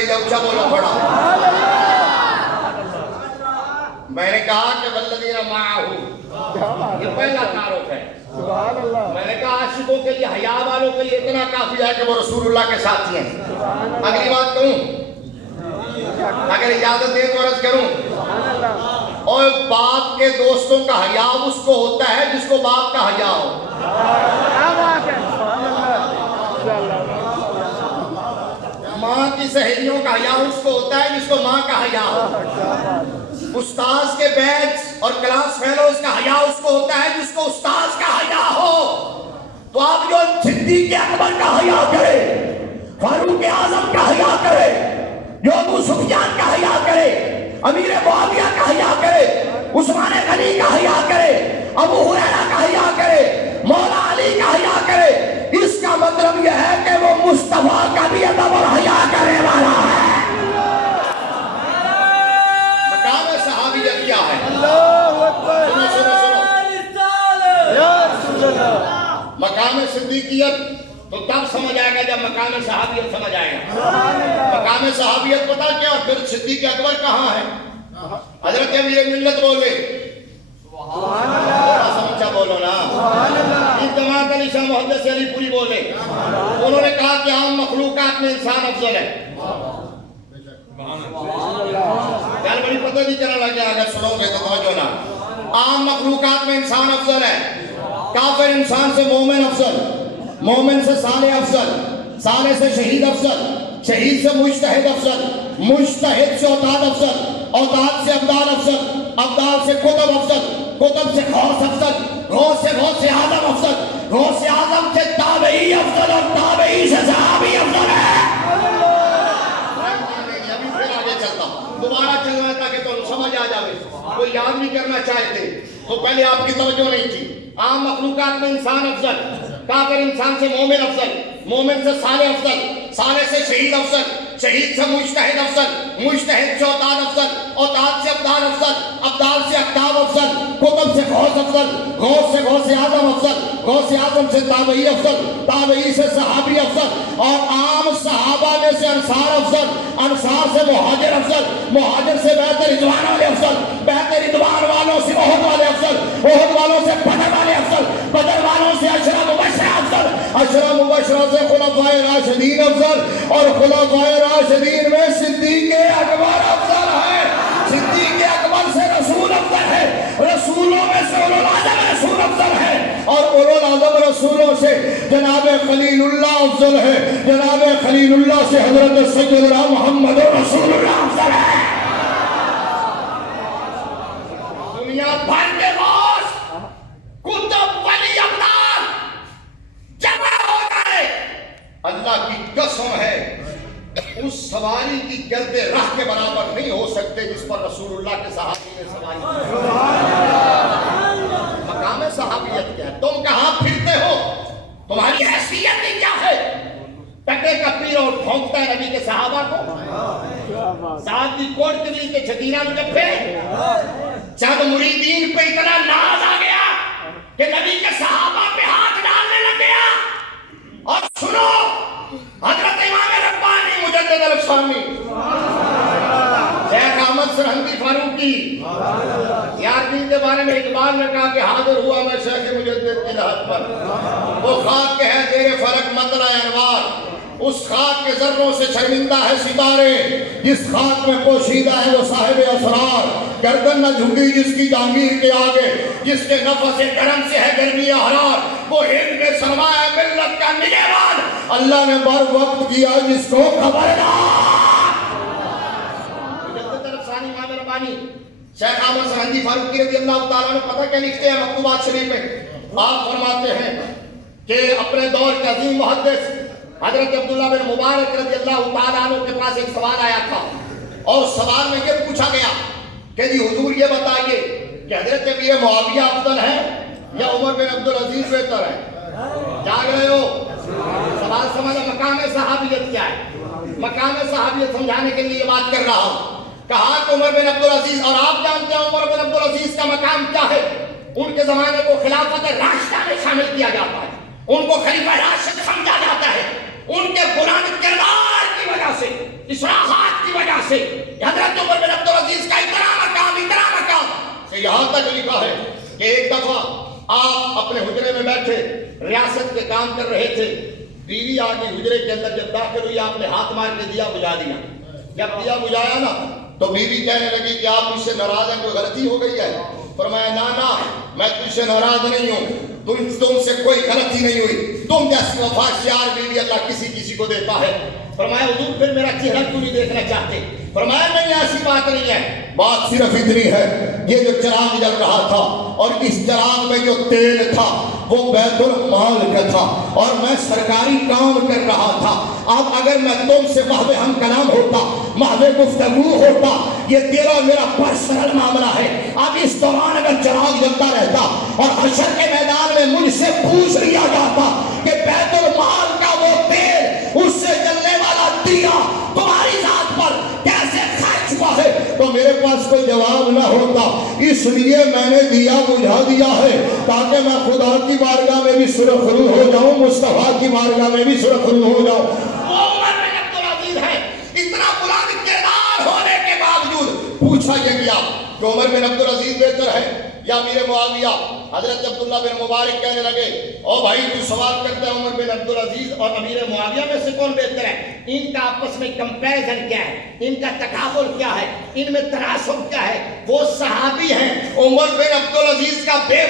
چاہیے، اونچا بولو تھوڑا. میں نے کہا کہ والذین معہ، یہ پہلا تعارف ہے. میں نے کہا عاشقوں کے لیے، حیا والوں کے لیے اتنا کافی ہے کہ وہ رسول اللہ کے ساتھی ہیں. اگلی بات کہوں، اگر اجازت دیں تو عرض کروں، اور باپ کے دوستوں کا حیا اس کو ہوتا ہے جس کو باپ کا حیا ہو. ماں کی سہیلیوں کا حیا اس کو ہوتا ہے جس کو ماں کا حیا ہو. استاذ کے بیچ اور کلاس فیلوز کا حیا اس کو ہوتا ہے جس کو استاذ کا حیا ہو. تو آپ جو صدیق اکبر کا حیا کرے، فاروق اعظم کا حیا کرے، جو ابو سفیان کا حیا کرے، امیر معاویہ کا حیا کرے، عثمان غنی کا حیا کرے، ابو ہریرہ کا حیا کرے، مولا علی کا حیا کرے، اس کا مطلب یہ ہے کہ وہ مصطفیٰ کا بھی ادب اور حیا کرنے والا ہے. مقام صحابیت کیا ہے؟ سنو سنو سنو. مقام صدیقیت تو تب سمجھ آئے گا جب مقام صحابیت سمجھ آئے گا. مقام صحابیت پتا کیا؟ پھر صدیق اکبر کہاں ہے؟ حضرت امیر ملت بولے، تھوڑا سمجھا بولو نا. جماعت علی شاہ محدث علی پوری بولے، انہوں نے کہا کہ عام مخلوقات میں انسان افضل ہے. یار بڑی پتہ نہیں چلا لگا، اگر سنو گے تو توجہ نا. عام مخلوقات میں انسان افضل ہے. کافر انسان سے مومن افضل، مومن سے صالح افضل، صالح سے شہید افضل، شہید سے مجتہد افضل، مجتہد سے اوتاد افضل، اوتاد سے ابدال افضل، ابدال سے قطب افضل، قطب سے غوث افضل، غوث سے غوث اعظم افضل، غوث اعظم سے تابعی افضل، اور تابعی سے صحابی افضل ہے. ابھی پھر آگے چلتا ہوں، دوبارہ چلنا ہے تاکہ تم سمجھ آ جاوے. کوئی یاد نہیں کرنا چاہتے تو پہلے آپ کی توجہ نہیں تھی. عام مخلوقات میں انسان افضل، کافر انسان سے مومن افضل، مومن سے صالح افضل، صالح سے شہید افضل، شہید سے مجتہد افضل، مجتہد سے اوتاد افضل، اوتاد سے ابدال افضل، ابدال سے اقطاب افضل، قطب سے غوث افضل، غوث سے غوث اعظم افضل، غوث اعظم سے تابعی افضل، تابعی سے صحابی افضل، اور عام صحابہ میں سے انصار افضل، انصار سے مہاجر افضل، مہاجر سے بیعت رضوان والے افضل، بیعت رضوان والوں سے احد والے افضل، احد والوں سے بدر والے افضل، بدر والوں سے عشرہ مبشرہ افضل، عشرہ مبشرہ سے خلفائے راشدین افضل، اور خلفائے راشدین میں صدیق اکبر افضل ہے. صدیق اکبر سے رسول افضل ہے، رسولوں میں سے اولو العزم رسول افضل ہے، اور اولو العزم رسولوں سے جناب خلیل اللہ افضل ہے. جناب خلیل اللہ سے حضرت سیدنا محمد رسول اللہ افضل ہے. دنیا بھر کے غوث، کتب، ولی، ابدال جمع ہو گئے. اللہ کی قسم ہے اس سواری کی گرد راہ کے برابر نہیں ہو سکتے جس پر رسول اللہ کے صحابی نے سواری کی. مقام صحابیت کیا ہے؟ تم کہاں پھرتے ہو؟ تمہاری حیثیت ہی کیا ہے؟ ٹکے کا پیر اور بھونکتا ہے نبی کے صحابہ کو. ساتھ کی کوٹ کے لیے چھتیرہ میں جب پھر جب مریدین پہ اتنا ناز آ گیا کہ نبی کے صحابہ پہ ہاتھ ڈالنے لگ گیا. اور سنو حضرت امام ربانی مجدد الفسانی شیخ احمد سرہندی فاروقی یاردین کے بارے میں اقبال نے کہا کہ حاضر ہوا میں شیخ مجدد کی لحد پر. وہ خاک کے ہے زیر فرق مطلع انوار، اس خاک کے ذروں سے شرمندہ ہے ستارے، جس خاک میں پوشیدہ ہے وہ صاحب اسرار. گردن نہ جھکی جس کی جہانگیر کے آگے، جس کے نفس کرم سے ہے گرمی حرار. وہ ہند میں سرمایہ ملت کا نگہبان، اللہ نے بر وقت کیا جس کو خبردار. مجدد الفسانی امام ربانی شیخ احمد سرہندی فاروقی رضی اللہ تعالیٰ نے پتہ کیا لکھتے ہیں مکتوبات شریف میں؟ آپ فرماتے ہیں کہ اپنے دور کے عظیم محدث حضرت عبداللہ بن مبارک رضی اللہ تعالیٰ عنہ کے پاس ایک سوال آیا تھا، اور سوال میں یہ پوچھا گیا کہ جی حضور یہ بتائیے کہ حضرت امیر معاویہ افضل ہے یا عمر بن عبدالعزیز بہتر ہے؟ جاگ رہے ہو؟ سوال سمجھو. مقام صحابیت کیا ہے؟ مقام صحابیت سمجھانے کے لیے یہ بات کر رہا ہوں. کہا کہ عمر بن عبدالعزیز، اور آپ جانتے ہیں عمر بن عبدالعزیز کا مقام کیا ہے؟ ان کے زمانے کو خلافت راشدہ میں شامل کیا جاتا ہے، ان کو خلیفہ راشد سمجھا جاتا ہے، ان کے بلند کردار کی وجہ سے. اصلاحات کی وجہ سے حضرت عمر بن عبدالعزیز کا اتنا مقام کہ یہاں تک لکھا ہے کہ ایک دفعہ آپ اپنے حجرے میں بیٹھے ریاست کے کام کر رہے تھے، بیوی آگے حجرے کے اندر جب داخل ہوئی آپ نے ہاتھ مار کے دیا بجھا دیا. جب دیا بجھایا نا تو بیوی کہنے لگی کہ آپ مجھ سے ناراض ہیں، کوئی غلطی ہو گئی ہے؟ فرمایا نا میں تجھ سے ناراض نہیں ہوں، تم سے کوئی غلطی نہیں ہوئی، تم جیسی وفادار بیوی اللہ کسی کو دیتا ہے. فرمایا حضور پھر میرا چہرہ کیوں نہیں دیکھنا چاہتے؟ فرمایا نہیں ایسی بات نہیں ہے، بات صرف اتنی ہے یہ جو چراغ جل رہا تھا اور اس چراغ میں جو تیل تھا وہ بیت المال کا تھا اور میں سرکاری کام کر رہا تھا. اب اگر میں تم سے محض ہم کلام ہوتا، محض گفتگو ہوتا، یہ تیرا میرا پرسنل معاملہ ہے. اب اس دوران اگر چراغ جلتا رہتا اور حشر کے میدان میں مجھ سے پوچھ لیا جاتا کہ بیت المال کا وہ تیل، اس سے جلنے والا دیا تمہاری ذات پر کیسے خرچ ہوا ہے، تو میرے پاس کوئی جواب نہ ہوتا. اس لیے میں نے دیا بجھا دیا ہے تاکہ میں خدا کی بارگاہ میں بھی سرخرو ہو جاؤں، مصطفیٰ کی بارگاہ میں بھی سرخرو ہو جاؤں. وہ عمر بن عبدالعزیز ہے، اتنا بلند کردار ہونے کے باوجود پوچھا یہ گیا کہ عمر بن عبدالعزیز بہتر ہے یا امیر معاویہ؟ حضرت عبداللہ بن مبارک کہنے لگے او بھائی تو سوال کرتا ہے عمر بن عبدالعزیز اور امیر معاویہ میں سے کون بہتر ہے؟ ان کا آپس میں کمپیریزن کیا ہے، ان کا تقابل کیا ہے، ان میں تناسب کیا ہے؟ وہ صحابی ہیں، عمر بن عبدالعزیز کا بے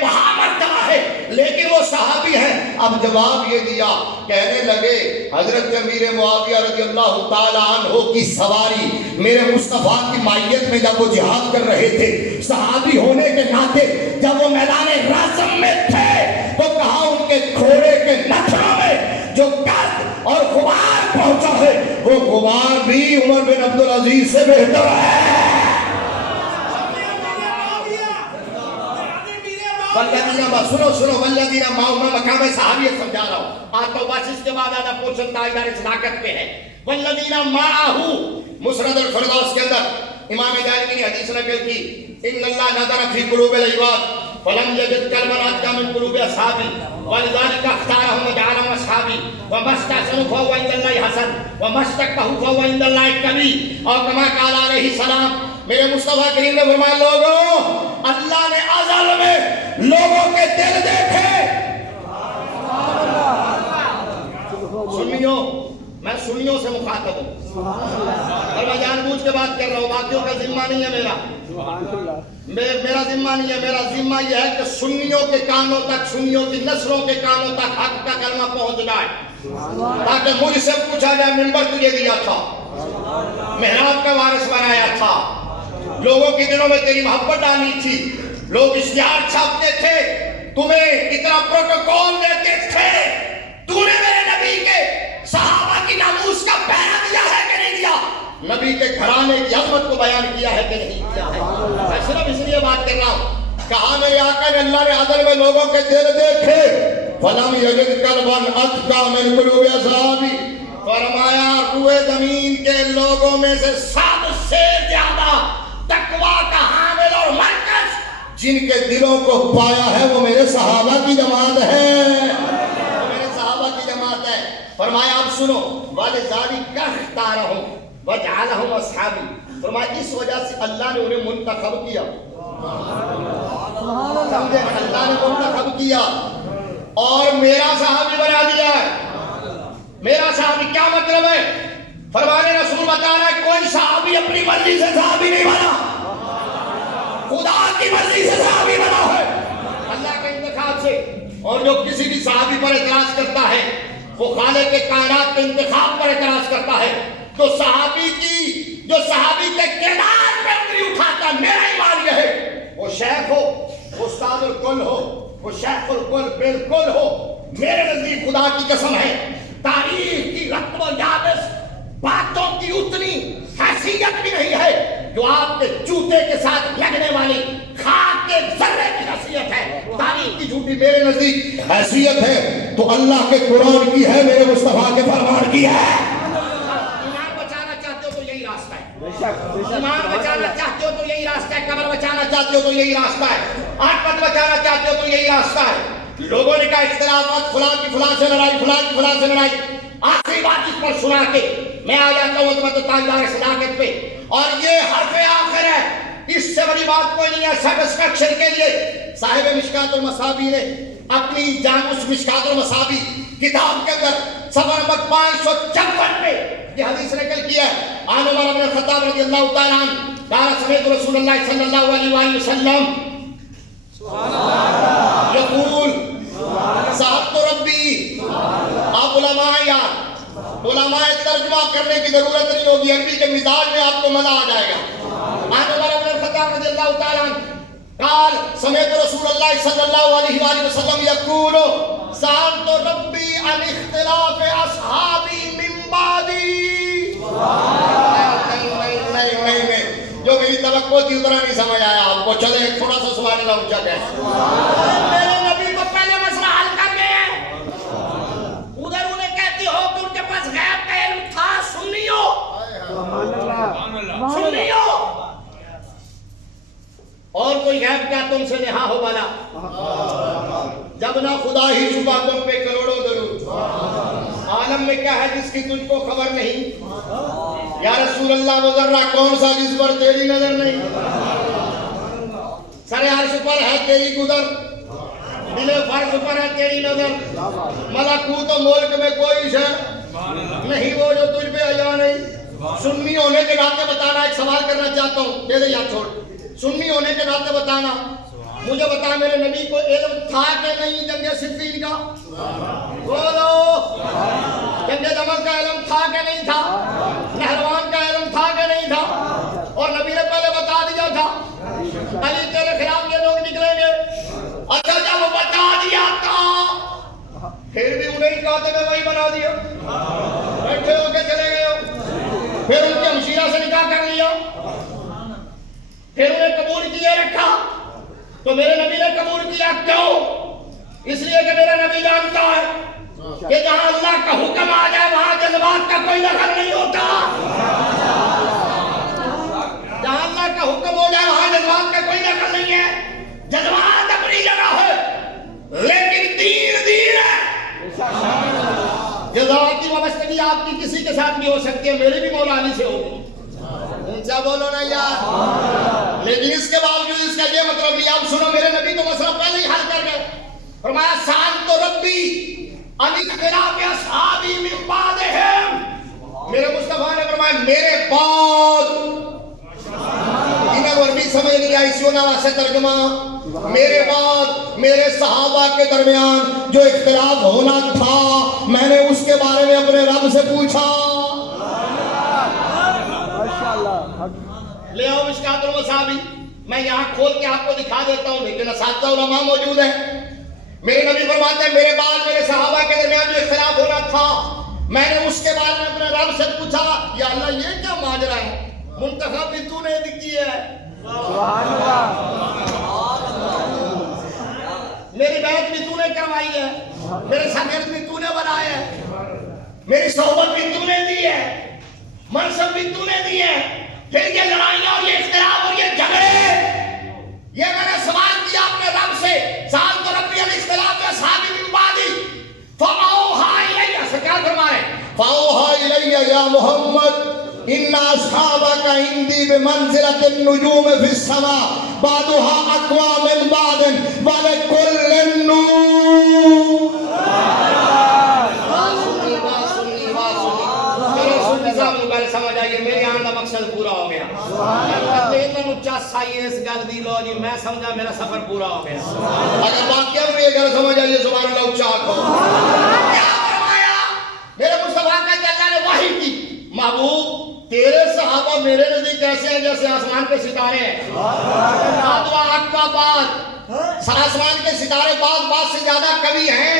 بہا مرتبہ ہے لیکن وہ صحابی ہیں. اب جواب یہ دیا، کہنے لگے حضرت امیر معاویہ رضی اللہ تعالی عنہ کی سواری میرے مصطفیٰ کی مائیت میں جب وہ جہاد کر رہے تھے، صحابی ہونے کے ناطے جب وہ میدان رزم میں تھے تو کہا ان کے گھوڑے کے نتھروں میں جو گرد اور غبار پہنچا ہے وہ غبار بھی عمر بن عبدالعزیز سے بہتر ہے. سنو والذین معہ، میں مقام صحابیت سمجھا رہا ہوں. آتا بس اس کے بعد آدھا پوچھن تاجدار صداقت پہ ہے. والذین معہ مسند الفردوس کے اندر امام دارمی نے حدیث نقل کی، ان اللہ نظر فی قلوب العباد فلم یجد قلبا اتقى من قلوب اصحابی ولذلك اختارهم وجعلهم اصحابی وما استحسنوا فهو عند الله حسن وما استكبروا فهو عند الله كبير. اور كما قال علیہ السلام، میرے مصطفیٰ کریم نے فرمایا لوگوں اللہ نے ازل میں لوگوں کے دل دیکھے. سنیوں، میں سنیوں سے مخاطب ہوں اور میں جان بوجھ کے بات کر رہا ہوں، باقیوں کا ذمہ نہیں ہے میرا ذمہ نہیں ہے. میرا ذمہ یہ ہے کہ سنیوں کے کانوں تک، سنیوں کی نسلوں کے کانوں تک حق کا کلمہ پہنچ جائے تاکہ مجھ سے پوچھا جائے منبر تجھے دیا تھا، محراب کا وارث بنایا تھا، لوگوں کے دلوں میں تیری محبت ڈالی تھی، لوگ اشتہار چھاپتے تھے، تمہیں اتنا پروٹوکول دیتے تھے، تو نے میرے نبی کے صحابہ کی ناموس کا بیان دیا ہے کہ نہیں دیا؟ نبی کے گھرانے کی عظمت کو بیان کیا ہے کہ نہیں کیا ہے؟ میں صرف اس لیے بات کر رہا ہوں. کہا میرے آقا نے اللہ نے عدل میں لوگوں کے دل دیکھے، فَلَمْ يَجِدْ قَلْبًا أَتْقَىٰ مِنْ قُلُوبِ أَصْحَابِهِ. فرمایا روئے زمین کے لوگوں میں سے سب سے زیادہ تقویٰ کا حامل اور مرکز جن کے دلوں کو پایا ہے وہ میرے صحابہ کی جماعت ہے، میرے صحابہ کی جماعت ہے. فرمایا اب سنو، وَلِذَلِكَ اخْتَارَهُمْ وَجَعَلَهُمْ أَصْحَابِي. فرمایا اس وجہ سے اللہ نے انہیں منتخب کیا، سمجھے، اللہ نے منتخب کیا اور میرا صحابی بنا دیا ہے. میرا صحابی کیا مطلب ہے؟ فرمانے رسول بتا رہا ہے کوئی صحابی اپنی مرضی سے صحابی نہیں بنا، خدا کی مرضی سے صحابی بنا ہے، اللہ کے انتخاب سے. اور جو کسی بھی صحابی پر اعتراض کرتا ہے وہ خالق کے کائنات کے انتخاب پر اعتراض کرتا ہے. تو صحابی کے کردار پہ انگلی اٹھاتا، میرا ایمان یہ ہے وہ شیخ ہو، وہ استاد الکل ہو، وہ شیخ الکل بالکل ہو، میرے نزدیک خدا کی قسم ہے تاریخ کی رتب و یابس باتوں کی اتنی حیثیت بھی نہیں ہے جو آپ کے جوتے کے ساتھ لگنے والی خاک کے ذرے کی حیثیت ہے. تاریخ کی جھوٹی میرے نزدیک حیثیت ہے تو اللہ کے قرآن کی ہے، میرے مصطفیٰ کے فرمان کی ہے. ایمان بچانا چاہتے ہو تو یہی راستہ ہے، ایمان بچانا چاہتے ہو تو یہی راستہ ہے، قبر بچانا چاہتے ہو تو یہی راستہ ہے، آخرت بچانا چاہتے ہو تو یہی راستہ ہے. لوگوں نے کہا اختلافات، فلاں کی فلاں سے لڑائی، فلاں کی فلاں سے لڑائی. آخری بات اس پر سنا کے میں آ جاتا ہوں عظمت و تاجدار صداقت پہ. اور یہ حرف آخر ہے, اس سے بڑی بات کوئی نہیں ہے سیٹسفیکشن کے لیے. صاحب مشکات المصابیح نے اپنی اس مشکات المصابیح کتاب کے اندر صفحہ نمبر 556 پہ یہ حدیث نقل کیا ہے. عن عمر بن الخطاب رضی اللہ تعالی عنہ قال سمعت رسول اللہ صلی اللہ علیہ وآلہ وسلم یقول صاحب ربی. آپ علماء ترجمہ کرنے کی ضرورت نہیں ہوگی, عربی کے مزاج میں آپ کو مزہ آ جائے گا. عن عمر بن الخطاب رضی اللہ تعالی عنہ قال سمعت رسول اللہ صلی اللہ علیہ وآلہ وسلم یقول سألت ربی عن اختلاف اصحابی من بعدی. نہیں, جو میری توقع تھی اتنا نہیں سمجھ آیا آپ کو. چلے تھوڑا سا سوال اللہ اونچا ہے. میرے نبی کو پہلے مسئلہ حل کر گئے. ادھر انہیں کہتی ہو کہ ان کے پاس غیب کا علم تھا, سنیو اور کوئی غیب کیا تم سے نہا ہو بلا, جب نہ خدا ہی چھپا تم پہ کروڑوں درود. عالم میں کیا ہے جس کی تجھ کو خبر نہیں؟ یا رسول اللہ وہ ذرہ کون سا جس پر تیری نظر نہیں؟ سر عرش پر ہے تیری گزر, دل فرض پر ہے تیری نظر, ملکوت و ملک میں کوئی شے نہیں وہ جو تجھ پہ عیاں نہیں. سنی ہونے کے ناطے بتانا, ایک سوال کرنا چاہتا ہوں, دے دے یا چھوڑ. سنی ہونے کے ناطے بتانا, مجھے بتا میرے نبی کو علم تھا کہ نہیں جنگ صفین کا؟ بولو. جنگ جمل کا علم تھا کہ نہیں تھا؟ نہروان کا علم تھا کہ نہیں تھا؟ اور نبی نے پہلے بتا دیا تھا علی تیرے خلاف یہ لوگ نکلیں گے. اچھا جب وہ بتا دیا تھا پھر بھی انہیں کاتب میں وہی بنا دیا, بیٹھے ہو کے چلے گئے ہو. پھر ان کے ہمشیرہ سے نکاح کر لیا, پھر انہیں قبول کیے رکھا. تو میرے نبی نے قبول کیا کیوں؟ اس لیے کہ میرا نبی جانتا ہے کہ جہاں اللہ کا حکم آ جائے وہاں جذبات کا کوئی دخل نہیں ہوتا. جہاں اللہ کا حکم ہو جائے وہاں جذبات کا کوئی دخل نہیں ہے. جذبات اپنی جگہ ہے لیکن دین ہے. جذبات کی وابستگی آپ کی کسی کے ساتھ بھی ہو سکتی ہے, میری بھی مولا علی سے ہوگی. اونچا بولو نا یار. لیکن اس کے باوجود اس کا یہ مطلب نہیں. آپ سنو, میرے نبی تو مسئلہ پہلے ہی حل کر گئے. فرمایا سألت ربی عن اختلاف اصحابی من بعدہم. میرے مصطفیٰ نے فرمایا میرے بعد, انہیں عربی سمجھ نہیں آئی سیونا واسے ترجمہ, میرے بعد میرے صحابہ کے درمیان جو اختلاف ہونا تھا میں نے اس کے بارے میں اپنے رب سے پوچھا. لے آؤ مشکات المصابیح, میں یہاں کھول کے آپ کو دکھا دیتا ہوں, لیکن اساتذہ علماء موجود ہیں. میرے نبی فرماتے ہیں میرے بعد میرے صحابہ کے درمیان جو اختلاف ہونا تھا میں نے اس کے بارے میں اپنے رب سے پوچھا, یا اللہ یہ کیا ماجرا ہے, منتخب بھی تو نے کی ہے, میری بیعت بھی تو نے کروائی ہے, میرے شاگرد بھی تو نے بنائے ہیں, میری صحبت بھی تو نے دی ہے, منصب بھی تو نے دی ہے. پھر یہ لڑائیاں اور یہ اختلاف اور یہ جھگڑے, یہ میں نے سوال کیا اپنے رب سے, سألت ربی عن اختلاف اصحابی من بعدی فأوحى الیہ. سے کیا فرما رہے ہیں؟ فأوحى الیہ یا محمد ان اصحابک عندی بمنزلۃ النجوم فی السماء بعضها اقوى من بعض ولکل نور. سمجھ آئیے, میرے آن کا مقصد پورا ہو گیا. میں سمجھا میرا سفر پورا ہو گیا. اگر واقعہ میں یہ سمجھ آئیے سبحان اللہ اونچا آنکھو. کیا فرمایا میرے مصطفیٰ کا کہ اللہ نے وحی کی, محبوب تیرے صحابہ میرے نزدیک ایسے ہیں جیسے آسمان کے ستارے ہیں. آسمان کے ستارے بعض سے زیادہ کبھی ہیں,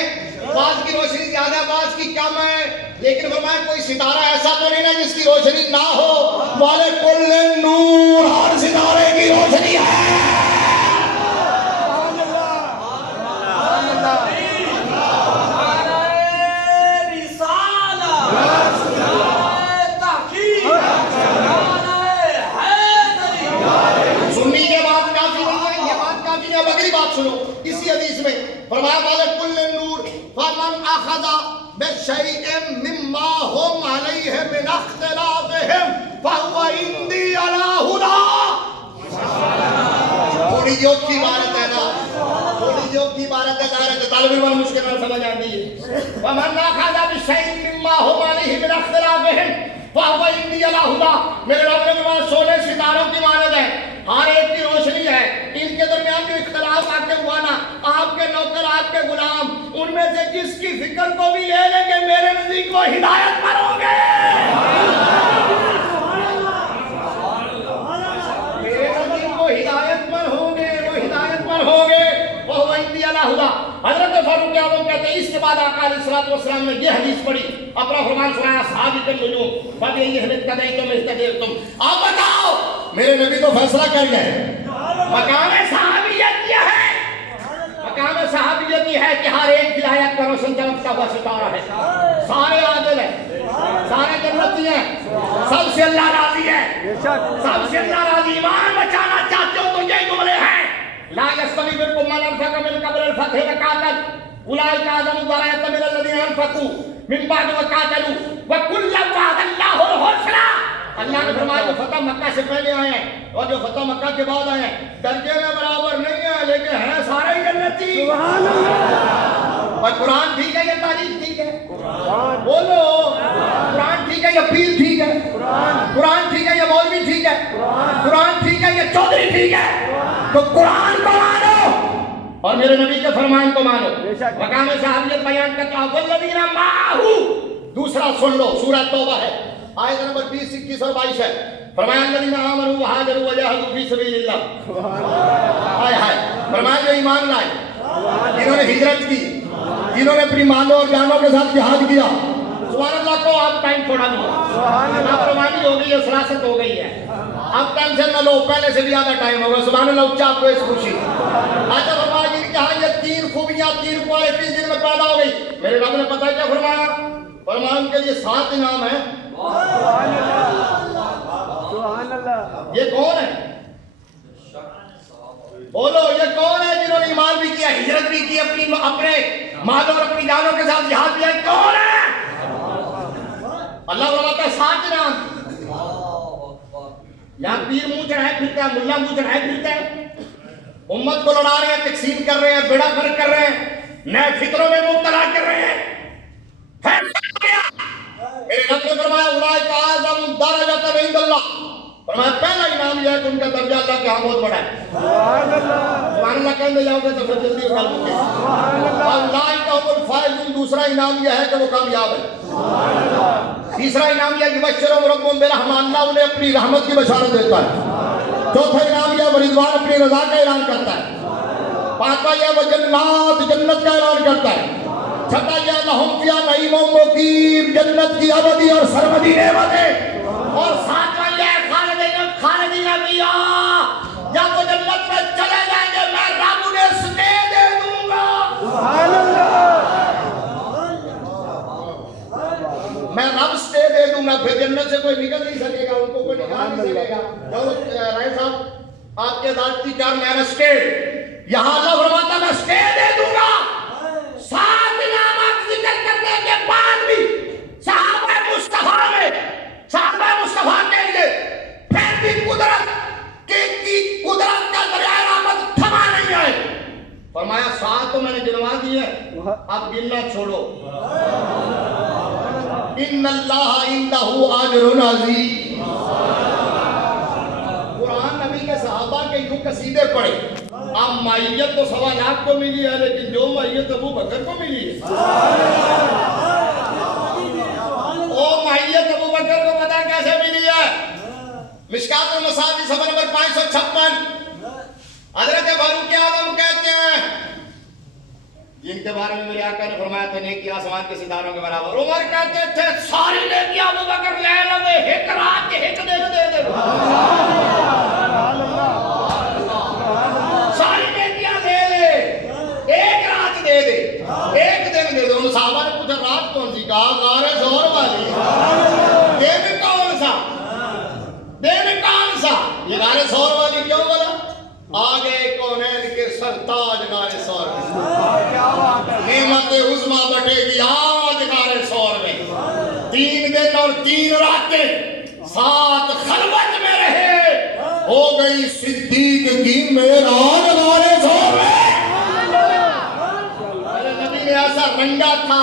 بعض کی روشنی زیادہ بعض کی کم ہے, لیکن فرمایا کوئی ستارہ ایسا تو نہیں نا جس کی روشنی نہ ہو. والے کل نور, ہر ستارے کی روشنی ہے. سنی کے بات کافی نہیں ہے, یہ بات کافی نہیں ہے. اگلی بات سنو, اسی حدیث میں فرمایا والے کل نور فمن اخذ بشيء مما هم عليه من اختلافهم فهو عندي على هدى. تھوڑی جو کی عبارت ہے نا، تھوڑی جو کی عبارت ہے، طالب علم مشکل نہ سمجھ آتی ہے. ومن اخذ بشيء مما هم عليه من اختلافهم فهو عندي على هدى. میرے رب نے فرمایا سونے ستاروں کی مانند ہے، ہر ایک کی روشنی ہے. ان کے درمیان جو اختلاف آ کے ہوا نا، آپ کے نوکر آپ کے غلام ان میں سے جس کی فکر کو بھی لے لیں گے میرے نزدیک وہ ہدایت پر ہوں گے. میرے نزدیک وہ ہدایت پر ہوں گے، وہ ہدایت پر ہوں گے. وہ عندی علی ہدی. حضرت فاروق اعظم کہتے ہیں اس کے بعد آقا علیہ الصلوۃ والسلام نے یہ حدیث پڑھی، اپنا فرمان سنایا صحابہ النجوم فبأي اهتديتم اهتديتم. آپ بتاؤ میرے نبی تو فیصلہ کر گئے. مقام صحابیت یہ ہے، مقام صحابیت یہ ہے کہ ہر ایک ہدایت کا روشن چمکتا ہوا ستارہ ہے. سارے عادل ہیں، سارے جنتی ہیں، سب سے اللہ راضی ہے، سب سے اللہ راضی. ایمان بچانا چاہتے ہو تو یہ جملے ہیں. لا يستوي منكم من انفق من قبل الفتح وقاتل اولئك اعظم درجة من الذين انفقوا من بعد وقاتلوا وكلا وعد الله الحسنى. اللہ نے فرمایا جو فتح مکہ سے پہلے آئے ہیں اور جو فتح مکہ کے بعد آئے ہیں درجے میں برابر نہیں ہیں لیکن ہیں سارے ہی جنتی. سبحان اللہ. اور قرآن ٹھیک ہے یا تاریخ ٹھیک ہے؟ بولو قرآن ٹھیک ہے یا پیر ٹھیک ہے؟ قرآن ٹھیک ہے یا مولوی ٹھیک ہے؟ قرآن ٹھیک ہے یا چودھری ٹھیک ہے؟ تو قرآن کو مانو اور میرے نبی کے فرمان کو مانو. مقام صحابیت بیان کرتا ہوں والذین معہ. دوسرا سن لو، سورہ توبہ ہے، آیت نمبر 20، 21 اور 22 ہے. فرمایا الذین آمنوا وہاجروا وجاہدوا فی سبیل اللہ. ہائے ہائے. فرمایا جو ایمان لائے، جنہوں نے ہجرت کی، جنہوں نے اپنی مالوں اور جانوں کے ساتھ جہاد کیا. سبحان اللہ کو آپ ٹائم چھوڑا نہیں، اب روانی ہو گئی ہے، سراست ہو گئی ہے، اب ٹینشن نہ لو، پہلے سے بھی زیادہ ٹائم ہوگا. سبحان اللہ اچھا آپ کو اس خوشی. آجا فرمایا جن کے ہاں یہ 3 خوبیاں 3 کوالٹیز جن میں پیدا ہو گئی. میرے رب نے پتہ کیا فرمایا؟ فرمایا ان کے لیے 7 انعام ہیں. یہ کون ہے؟ بولو یہ کون ہے جنہوں نے ایمان بھی کیا، ہجرت بھی کی، اپنے مالوں اور اپنی جانوں کے ساتھ جہاد کیا؟ کون ہے؟ اللہ فرماتا ہے 7 انعام. یہاں پیر منہ چڑھائے پھرتا ہے، ملا منہ چڑھائے پھرتا ہے، امت کو لڑا رہے ہیں، تقسیم کر رہے ہیں، بیڑا فرق کر رہے ہیں، نئے فکروں میں مبتلا کر رہے ہیں. میرے رب نے فرمایا اولئک اعظم درجۃ عند اللہ. فرمایا پہلا انعام یہ ہے کہ ان کا درجہ اللہ کے ہاں بہت بڑا ہے. سبحان اللہ کہنے جاؤ گے تو پھر جلدی اٹھا لوں گے. اولئک هم الفائزون. دوسرا انعام یہ ہے کہ وہ کامیاب ہے. تیسرا انعام یہ یبشرهم ربهم برحمۃ. اللہ انہیں اپنی رحمت کی بشارت دیتا ہے. چوتھا انعام یہ رضوان اپنی رضا کا اعلان کرتا ہے. پانچواں یہ وہ جنات جنت کا اعلان کرتا ہے. چھٹا یہ لہم فیہا نعیم مقیم، جنت کی ابدی اور سرمدی نعمتیں. اور ساتواں یہ خالدین فیہا، جب وہ جنت میں چلے جائیں گے میں رب انہیں سٹے دے دوں گا. سبحان اللہ. میں رب سٹے دے دوں گا، پھر جنت سے کوئی نکل نہیں سکے گا، ان کو کوئی نکال نہیں سکے گا. جو رائے صاحب آپ کے ذاتی چار میں سٹے، یہاں اللہ فرماتا میں سٹے دے دوں گا. 7 انعامات ذکر کرنے کے بعد بھی صحابہ مصطفیٰ میں، صحابہ مصطفیٰ کے لیے پھر بھی قدرت کی قدرت کا ذریعہ رحمت تھما نہیں آئے. فرمایا 7 تو میں نے گنوا دی ہے، اب گننا چھوڑو. ان اللہ عندہ اجر عظیم. قرآن نبی کے صحابہ کے یوں قصیدے پڑھے. اب مائیت تو 1.25 لاکھ کو ملی ہے، لیکن جو مائیت ابو بکر کو ملی ہے، وہ مائیت ابو بکر کو پتہ کیسے ملی ہے؟ مشکات المصابیح صفحہ نمبر 556. حضرت فاروق اعظم کہتے ہیں جن کے بارے میں میرے آقا نے فرمایا تھا نیکی آسمان کے ستاروں کے برابر. عمر کہتے تھے ساری نیکی ابو بکر لے لے، ایک رات کے ایک دن دے دے. ساری نیکیاں دے دے، ایک رات دے دے، ایک دن دے دے. ان صحابہ نے پوچھا رات کون سی؟ کہا غار زور والی. دن کون سا؟ دن کون سا؟ یہ غار زور والی کیوں بولا؟ آگے کونین کے سرتاج غار ثور. نعمت عظمیٰ بٹے گی آج غار کے ساتھ خلوت میں رہے، ہو گئی صدیق کی معراج والے زور میں۔ میرے نبی نے ایسا رنگا تھا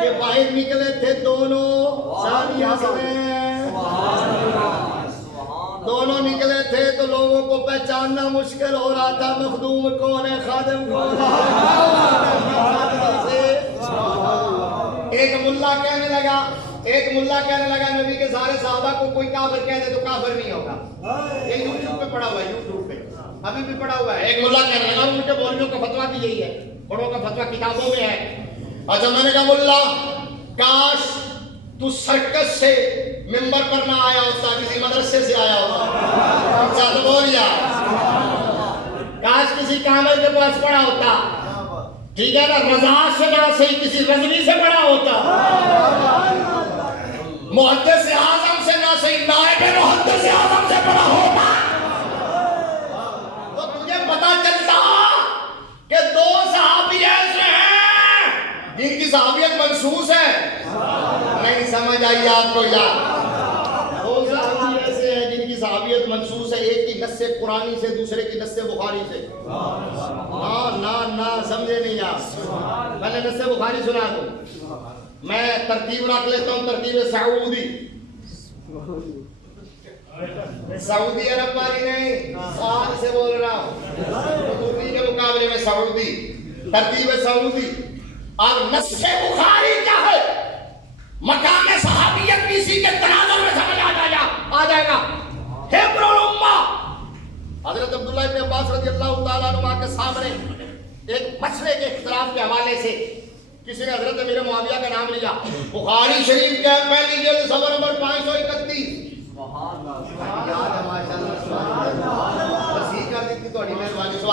کہ باہر نکلے تھے دونوں ثانیہ میں، دونوں نکلے تھے تو لوگوں کو پہچاننا مشکل ہو رہا تھا، مخدوم کون ہے، خادم کون ہے۔ ایک ملا کہنے لگا نبی کے سارے صحابہ کو کوئی کافر کہہ دے تو کافر نہیں ہوگا۔ یہ یوٹیوب پہ پڑا ہوا ہے، یوٹیوب پہ ابھی بھی پڑا ہوا ہے۔ ایک ملا کہنے لگا، ان کے مولویوں کا فتویٰ بھی یہی ہے، بڑوں کا فتویٰ کتابوں میں ہے۔ اچھا میں نے کہا ملا کاش تو سرکس سے ممبر پر نہ آیا ہوتا، کسی مدرسے سے آیا ہوتا، اچھا تو بول یا کاش کسی کامل کے پاس پڑا ہوتا، ٹھیک ہے نا، رضا سے نہ صحیح کسی رضوی سے پڑا ہوتا، محدث اعظم سے نہ صحیح نائب محدث اعظم سے پڑا ہوتا، تو تجھے پتا چلتا کہ دو صحابی ایسے ہیں جن کی صحابیت منصوص ہے۔ نہیں سمجھ آئی آپ کو یاد؟ دو صحابی ایسے ہیں جن کی صحابیت منصوص ہے، ایک کی نص قرآنی سے، دوسرے کی نص بخاری سے۔ نا سمجھے نہیں آپ؟ میں نے نص بخاری سنا دوں، میں ترتیب رکھ لیتا ہوں، ترتیب سعودی عرب والی نہیں، سعود سے بول رہا ہوں، اردو کے مقابلے میں سعودی، ترتیب سعودی۔ اور نص بخاری کیا ہے؟ مقام صحابیت بھی اسی کے تناظر میں سمجھ آ جائے گا۔ حبر الامہ حضرت عبداللہ ابن عباس رضی اللہ تعالیٰ عنہ کے سامنے ایک مسئلے کے اختلاف کے حوالے سے کسی نے حضرت امیر معاویہ کا نام لیا۔ بخاری شریف کے پہلی جلد صفحہ نمبر 531۔ سبحان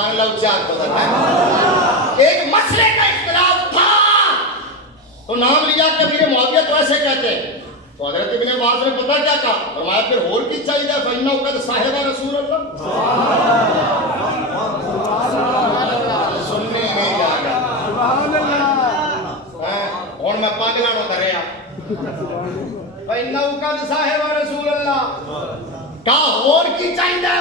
اللہ اچھا ایک مسئلے کا اختلاف تھا تو نام لیا کہ امیر معاویہ تو ایسے کہتے ہیں، تو حضرت ابن عباس نے پتہ کیا کہا، فرمایا پھر اور کی چاہیے، فَإِنَّهُ قَدْ صَاحِبَ رسول اللہ۔ سننے نہیں جاگا اور میں پاگلان ہوتا رہا، فَإِنَّهُ قَدْ صَاحِبَ رسول اللہ کہا اور کی چاہیے